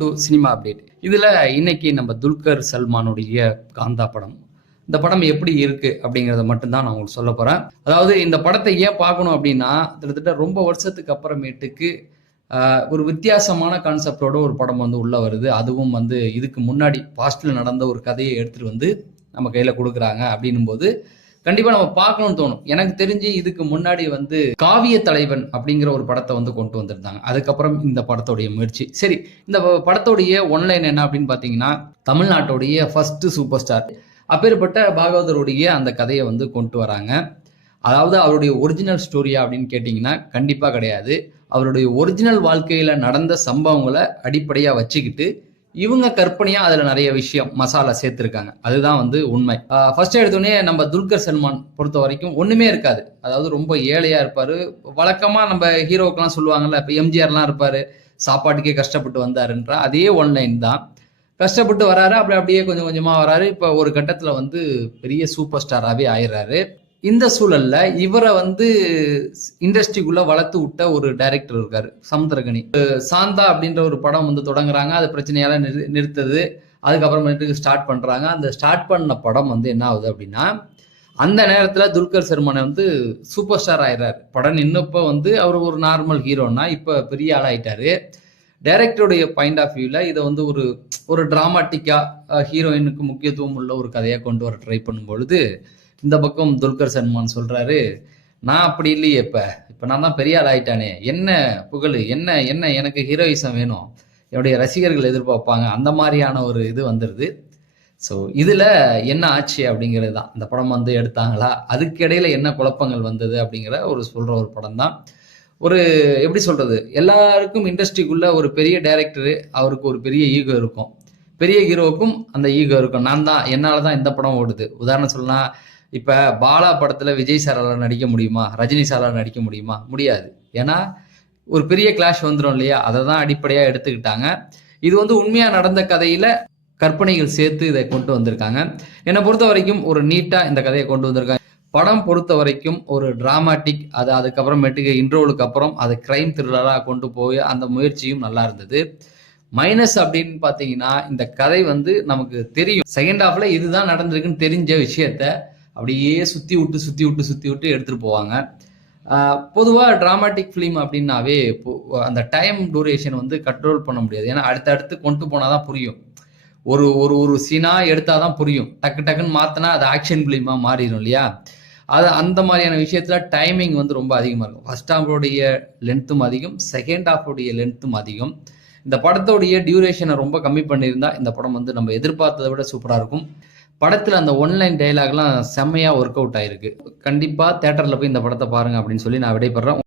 To cinema update. இதுல இன்னைக்கு நம்ம துல்கர் சல்மானுடைய காந்தா படம். இந்த படம் எப்படி இருக்கு அப்படிங்கிறத மட்டும் தான் நான் உங்களுக்கு சொல்ல போறேன். அதாவது இந்த படத்தை ஏன் பார்க்கணும் அப்படின்னா, கிட்டத்தட்ட ரொம்ப வருஷத்துக்கு அப்புறமேட்டுக்கு ஒரு வித்தியாசமான கான்செப்டோட ஒரு படம் வந்து உள்ள வருது. அதுவும் வந்து இதுக்கு முன்னாடி பாஸ்ட்ல நடந்த ஒரு கதையை எடுத்துட்டு வந்து நம்ம கையில குடுக்குறாங்க அப்படின்னும்போது, கண்டிப்பா நம்ம பார்க்கணும்னு தோணும். எனக்கு தெரிஞ்சு இதுக்கு முன்னாடி வந்து காவிய தலைவன் அப்படிங்கிற ஒரு படத்தை வந்து கொண்டு வந்திருந்தாங்க. அதுக்கப்புறம் இந்த படத்தோடைய முயற்சி. சரி, இந்த படத்தோடைய ஒன்லைன் என்ன அப்படின்னு பார்த்தீங்கன்னா, தமிழ்நாட்டுடைய ஃபர்ஸ்ட் சூப்பர் ஸ்டார் அப்பேற்பட்ட பாகவதருடைய அந்த கதையை வந்து கொண்டு வராங்க. அதாவது அவருடைய ஒரிஜினல் ஸ்டோரியா அப்படின்னு கேட்டிங்கன்னா, கண்டிப்பா கிடையாது. அவருடைய ஒரிஜினல் வாழ்க்கையில நடந்த சம்பவங்களை அடிப்படையா வச்சுக்கிட்டு இவங்க கற்பனையா அதுல நிறைய விஷயம் மசாலா சேர்த்திருக்காங்க. அதுதான் வந்து உண்மை. ஃபர்ஸ்ட் எடுத்தோடனே நம்ம துல்கர் சல்மான் பொறுத்த வரைக்கும் ஒண்ணுமே இருக்காது. அதாவது ரொம்ப ஏழையா இருப்பாரு. வழக்கமா நம்ம ஹீரோக்கெல்லாம் சொல்லுவாங்கல்ல, இப்ப எம்ஜிஆர்லாம் இருப்பாரு, சாப்பாட்டுக்கே கஷ்டப்பட்டு வந்தாருன்ற அதே ஒன்லைன் தான். கஷ்டப்பட்டு வராரு, அப்படியே கொஞ்சம் கொஞ்சமா வராரு. இப்ப ஒரு கட்டத்துல வந்து பெரிய சூப்பர் ஸ்டாராவே ஆயிடுறாரு. இந்த சூழல்ல இவரை வந்து இண்டஸ்ட்ரிக்குள்ள வளர்த்து விட்ட ஒரு டைரக்டர் இருக்காரு, சமுத்திரகனி. சாந்தா அப்படின்ற ஒரு படம் வந்து தொடங்குறாங்க. அது பிரச்சனையால நிறுத்தது. அதுக்கப்புறமேட்டுக்கு ஸ்டார்ட் பண்றாங்க. அந்த ஸ்டார்ட் பண்ண படம் வந்து என்ன ஆகுது அப்படின்னா, அந்த நேரத்துல துல்கர் சல்மான் வந்து சூப்பர் ஸ்டார் ஆயிடுறாரு. படம் நின்னப்ப வந்து அவர் ஒரு நார்மல் ஹீரோனா இப்ப பெரிய ஆள் ஆயிட்டாரு. டைரக்டருடைய பாயிண்ட் ஆஃப் வியூல இதை வந்து ஒரு டிராமாட்டிக்கா ஹீரோயினுக்கு முக்கியத்துவம் உள்ள ஒரு கதையா கொண்டு வர ட்ரை பண்ணும் பொழுது, இந்த பக்கம் துல்கர் சல்மான் சொல்றாரு, நான் அப்படி இல்லையே, இப்ப நான் தான் பெரிய ஆள் ஆயிட்டானே, என்ன புகழ், என்ன என்ன எனக்கு ஹீரோயிசம் வேணும், என்னுடைய ரசிகர்கள் எதிர்பார்ப்பாங்க, அந்த மாதிரியான ஒரு இது வந்துருது. ஸோ இதுல என்ன ஆச்சு அப்படிங்கிறது தான். இந்த படம் வந்து எடுத்தாங்களா, அதுக்கு இடையில என்ன குழப்பங்கள் வந்தது அப்படிங்கிற சொல்ற ஒரு படம் தான். ஒரு எப்படி சொல்றது, எல்லாருக்கும் இண்டஸ்ட்ரிக்குள்ள ஒரு பெரிய டைரக்டரு, அவருக்கு ஒரு பெரிய ஈகோ இருக்கும். பெரிய ஹீரோவுக்கும் அந்த ஈகோ இருக்கும். நான் தான், என்னாலதான் இந்த படம் ஓடுது. உதாரணம் சொல்லலாம், இப்ப பாலா படத்துல விஜய் சாரால நடிக்க முடியுமா, ரஜினி சாரால நடிக்க முடியுமா? முடியாது. ஏன்னா ஒரு பெரிய கிளாஷ் வந்துடும் இல்லையா? அதை தான் அடிப்படையா எடுத்துக்கிட்டாங்க. இது வந்து உண்மையா நடந்த கதையில கற்பனைகள் சேர்த்து இதை கொண்டு வந்திருக்காங்க. என்னை பொறுத்த வரைக்கும் ஒரு நீட்டா இந்த கதையை கொண்டு வந்திருக்காங்க. படம் பொறுத்த வரைக்கும் ஒரு டிராமாட்டிக், அது அதுக்கப்புறமேட்டுக்கு இன்ட்ரோலுக்கு அப்புறம் அது கிரைம் த்ரில்லரா கொண்டு போய் அந்த முயற்சியும் நல்லா இருந்தது. மைனஸ் அப்படின்னு பாத்தீங்கன்னா, இந்த கதை வந்து நமக்கு தெரியும், செகண்ட் ஹாஃப்ல இதுதான் நடந்திருக்குன்னு தெரிஞ்ச விஷயத்த அப்படியே சுத்தி விட்டு எடுத்துட்டு போவாங்க. பொதுவா டிராமாட்டிக் ஃபிலிம் அப்படின்னாவே அந்த டைம் டூரேஷன் வந்து கண்ட்ரோல் பண்ண முடியாது. ஏன்னா அடுத்தடுத்து கொண்டு போனாதான் புரியும். ஒரு ஒரு ஒரு சீனா எடுத்தாதான் புரியும். டக்குன்னு மாத்தினா அது ஆக்ஷன் பிலிமா மாறிடும் இல்லையா? அது அந்த மாதிரியான விஷயத்துல டைமிங் வந்து ரொம்ப அதிகமா இருக்கும். ஃபர்ஸ்ட் ஹாஃபோடைய லென்த்தும் அதிகம், செகண்ட் ஹாஃபோடைய லென்த்தும் அதிகம். இந்த படத்தோடைய டியூரேஷனை ரொம்ப கம்மி பண்ணியிருந்தா இந்த படம் வந்து நம்ம எதிர்பார்த்ததை விட சூப்பரா இருக்கும். படத்துல அந்த ஒன்லைன் டைலாக்லாம் செம்மையா ஒர்க் அவுட் ஆயிருக்கு. கண்டிப்பா தியேட்டர்ல போய் இந்த படத்தை பாருங்க அப்படின்னு சொல்லி நான் விடைபெறேன்.